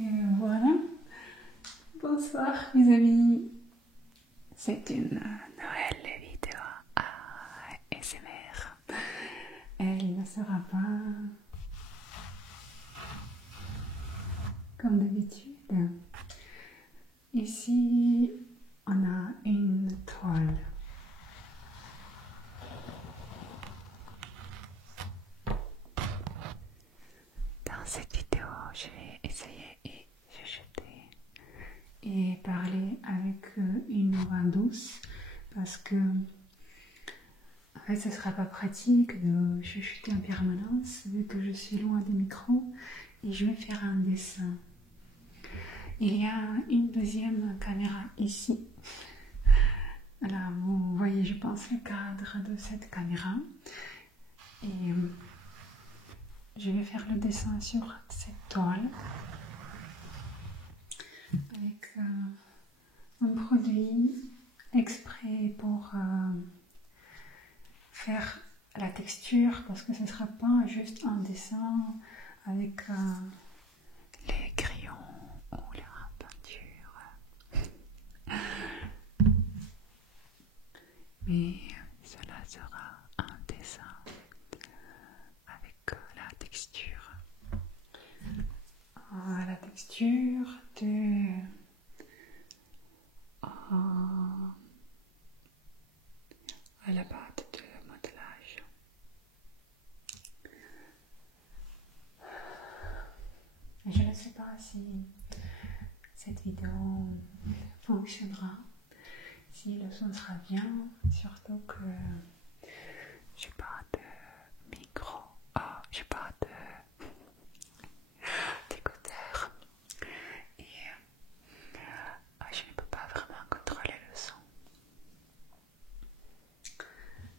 Et voilà, bonsoir mes amis. C'est une nouvelle vidéo ASMR. Elle ne sera pas comme d'habitude. Ici, on a une toile. Dans cette vidéo, je vais essayer et chuchoter et parler avec une voix douce parce que en fait, ce ne sera pas pratique de chuchoter en permanence vu que je suis loin des micros et je vais faire un dessin. Il y a une deuxième caméra ici. Là, vous voyez, je pense, le cadre de cette caméra. Et je vais faire le dessin sur cette toile avec un produit exprès pour faire la texture parce que ce ne sera pas juste un dessin avec les crayons ou la peinture. Mais cela sera un dessin avec la texture. La texture de à la pâte de modelage. Je ne sais pas si cette vidéo fonctionnera, si le son sera bien, surtout que j'ai pas de micro, j'ai pas d'écouteurs et je ne peux pas vraiment contrôler le son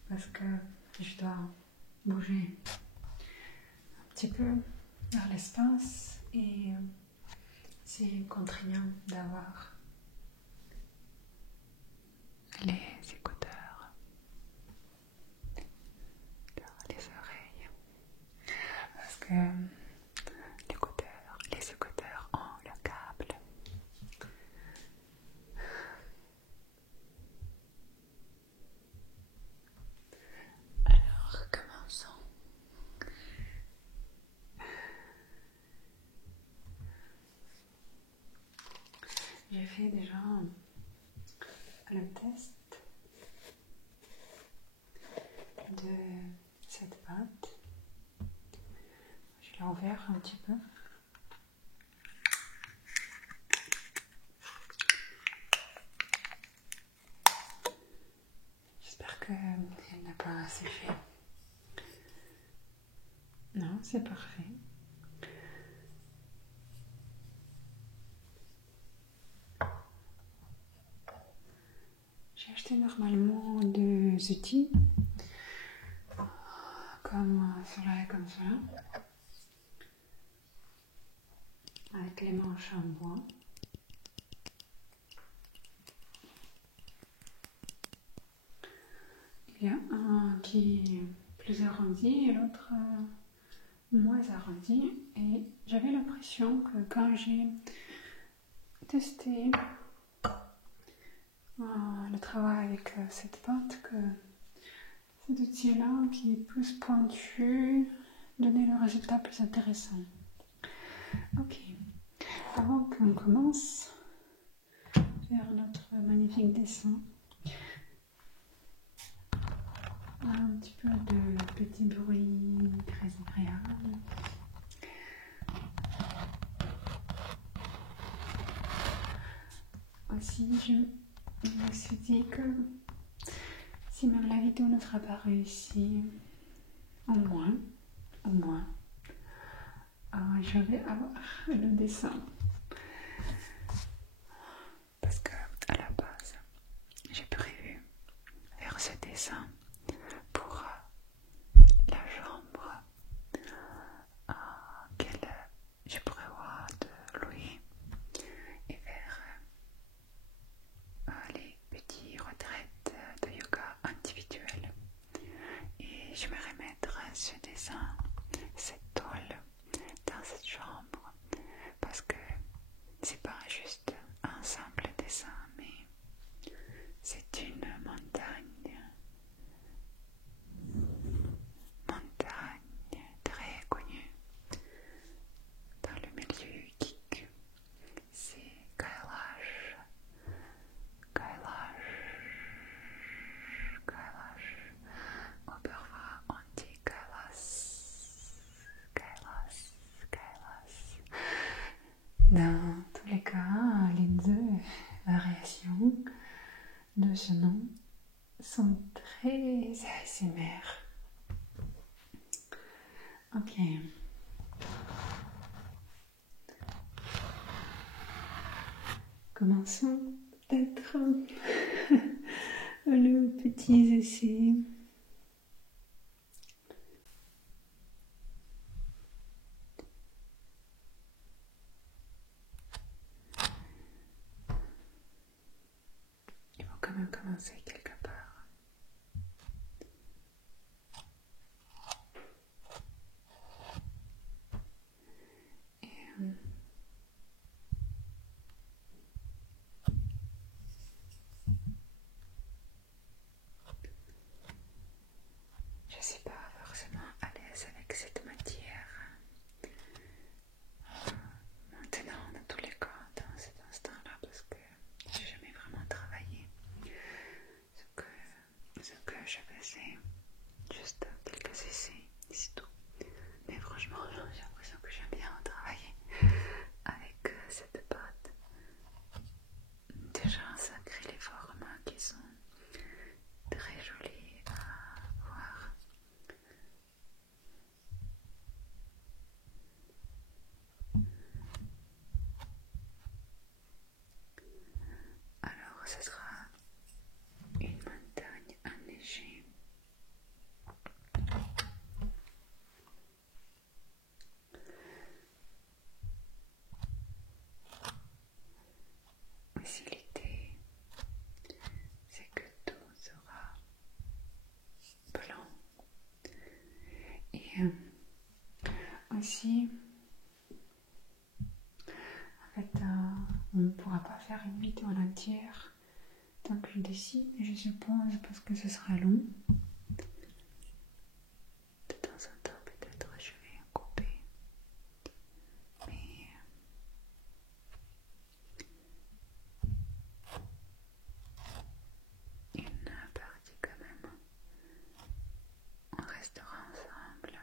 parce que je dois bouger un petit peu vers l'espace et c'est contraignant d'avoir les écouteurs dans les oreilles parce que les écouteurs ont le câble. Alors commençons. J'ai fait déjà le test de cette pâte. Je l'ai ouvert un petit peu. J'espère qu'elle n'a pas séché. Non, c'est parfait. J'ai acheté normalement deux outils, comme cela et comme cela, avec les manches en bois. Il y a un qui est plus arrondi et l'autre moins arrondi. Et j'avais l'impression que quand j'ai testé le travail avec cette pâte, que cet outil-là qui est plus pointu donnait le résultat plus intéressant. Ok, avant qu'on commence à faire notre magnifique dessin, un petit peu de petits bruits très agréables. Aussi, je me suis dit que si même la vidéo ne sera pas réussie, au moins, je vais avoir le dessin. Parce que à la base, j'ai prévu faire ce dessin pour la chambre qu'elle je prévois de louer et faire les petites retraites de yoga individuelles. Et j'aimerais mettre ce dessin, cette toile dans cette chambre parce que Dans tous les cas, les deux variations de ce nom sont très ASMR. Ok. Commençons peut-être le petit essai. Il faut quand même commencer quelque part. Et je ne suis pas forcément à l'aise avec cette matière. Maintenant, dans tous les cas, dans cet instant-là, parce que j'ai jamais vraiment travaillé ce que je faisais, juste quelques essais, c'est tout. Mais franchement, j'ai l'impression que j'aime bien travailler avec cette pâte. Déjà, ça crée les formes qui sont très jolies à voir. Alors, ce sera une montagne enneigée. Si l'idée, c'est que tout sera blanc. Et aussi, en fait, on ne pourra pas faire une vidéo en entière tant que je dessine, je suppose, parce que ce sera long. De temps en temps, peut-être, je vais couper. Mais une partie quand même. On restera ensemble.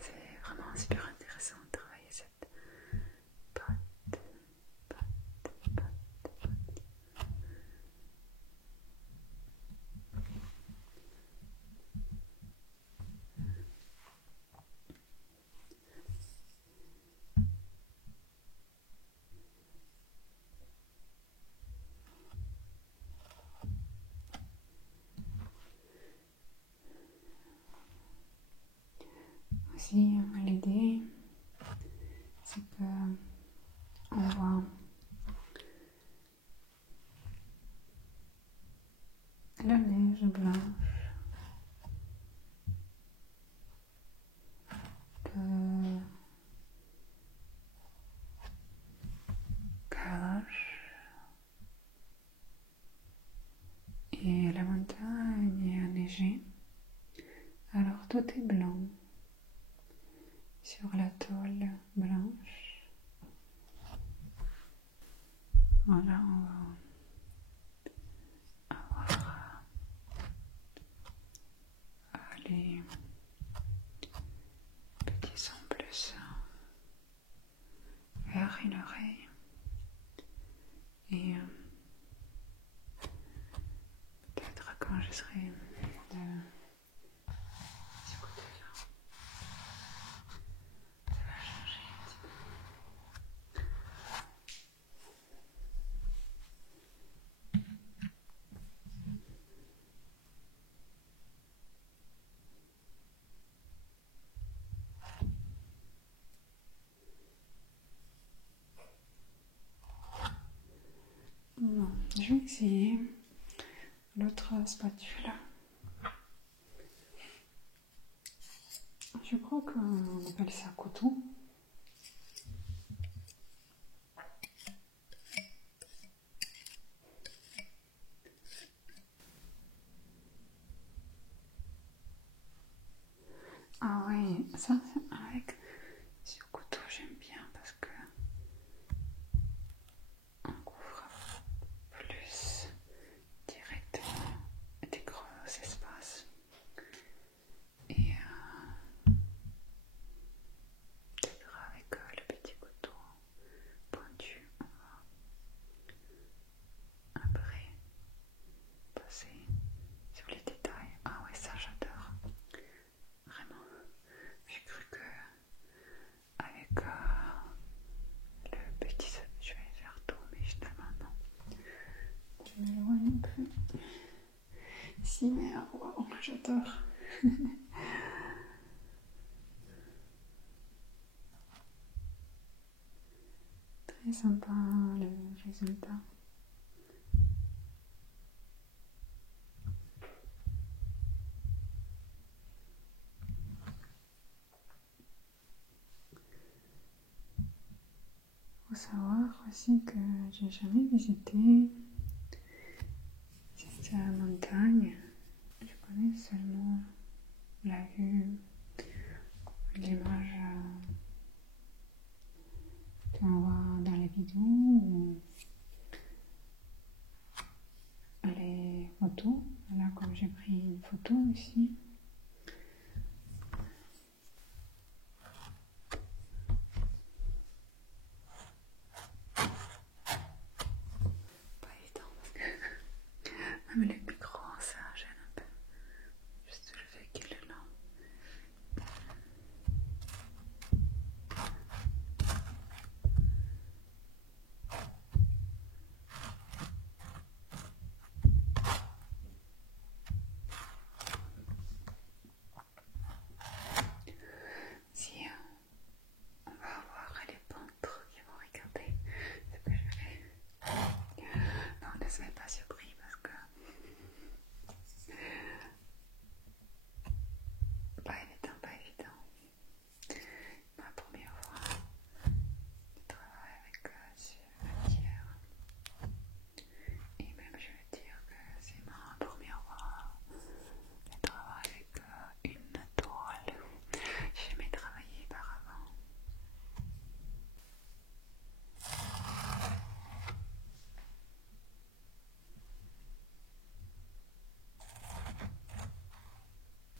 C'est vraiment super intéressant de travailler cette pâte. Aussi, l'idée, c'est que on voit la neige blanche de cache et la montagne est enneigée. Alors tout est blanc sur la tôle blanche. Voilà, on va avoir les petits sons plus vers une oreille et peut-être quand je serai de ce côté-là, ça va changer un petit peu. Bon, je vais essayer l'autre spatule. Je crois qu'on appelle ça couteau. Ah oui, ça avec ce couteau j'aime bien parce que on couvre plus directement des gros espaces. Et ici, mais wow, j'adore. Très sympa le résultat. Faut savoir aussi que j'ai jamais visité cette montagne. Je connais seulement la vue, l'image qu'on voit dans les vidéos ou les photos. Là, comme j'ai pris une photo ici. Pas évident parce que même le micro, ça gêne un peu. Juste le fait qu'il est là. Si on va avoir les peintres qui vont regarder ce que je fais. Non, ne soyez pas surpris parce que pas évident, pas évident. Ma première fois de travailler avec ce matière. Et même je veux dire que c'est ma première fois de travailler avec une toile. J'ai jamais travaillé par avant.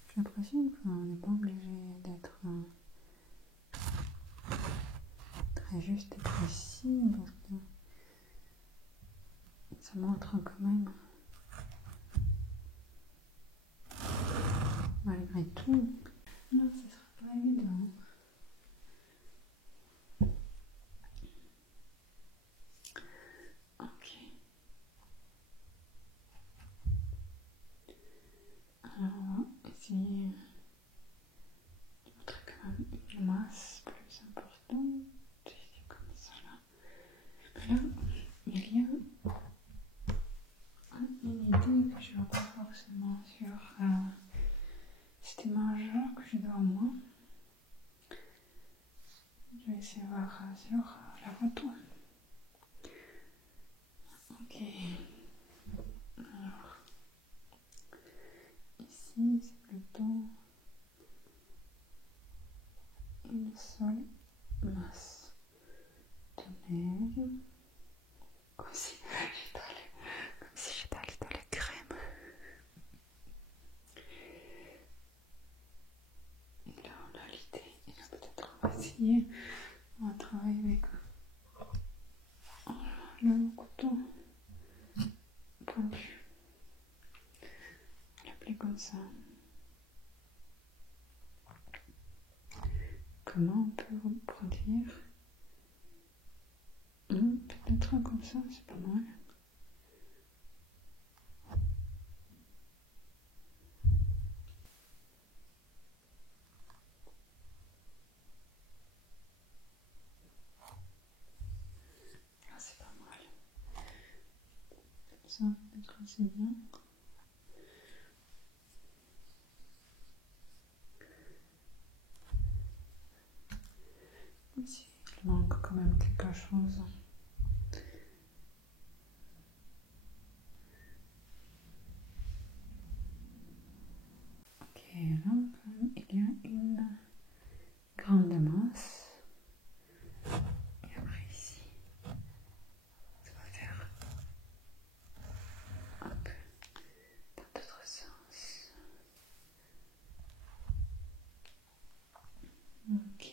J'ai l'impression qu'on n'est pas obligé d'être très juste et précis parce que ça montre quand même, malgré tout. Non, ce sera pas évident. Ok. Alors, on va essayer de montrer quand même une masse plus importante. Ici, comme ça, là. Là, il y a une idée que je vois pas forcément sur cette image-là que j'ai devant moi. Je vais essayer de voir sur la photo. Ok. Alors, ici, c'est plutôt une seule masse de neige. Comme si j'étais allée dans la crème. Et là, on a l'idée. Et là, peut-être on va essayer. On va travailler avec le couteau pointu. On l'appeler comme ça. Comment on peut reproduire peut-être comme ça, c'est pas mal. Ah, c'est pas mal. Comme ça, peut-être assez bien. Ici, il manque quand même quelque chose. Ok, là, quand même, il y a une grande masse. Et après ici, ça va faire hop, dans l'autre sens. Ok.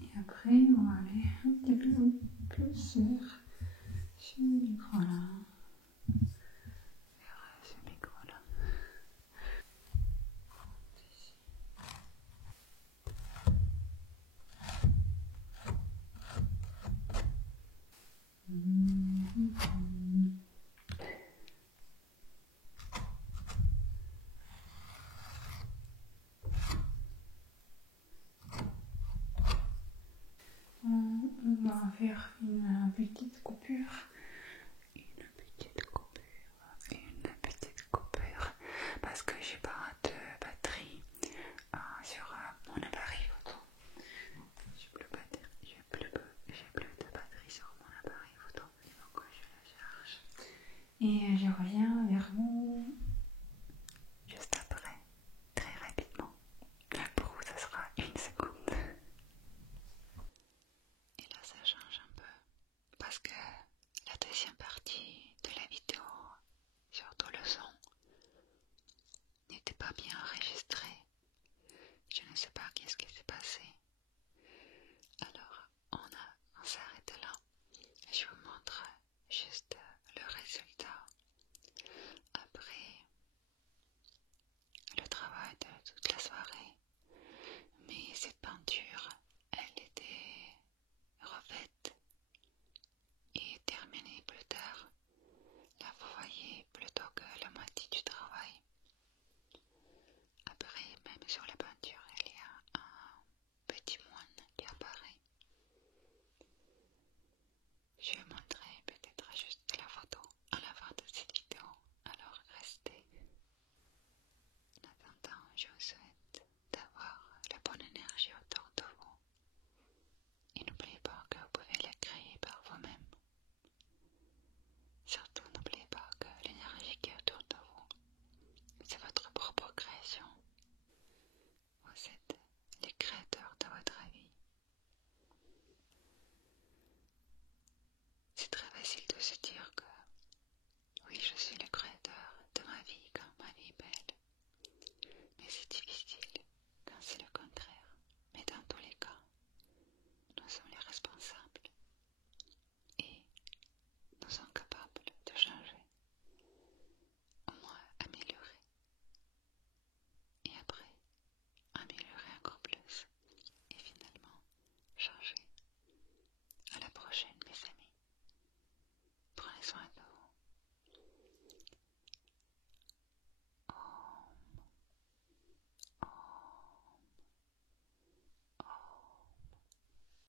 Et après, on va aller un petit peu plus sur ce micro-là. Vers ce micro-là. Ici. faire une petite coupure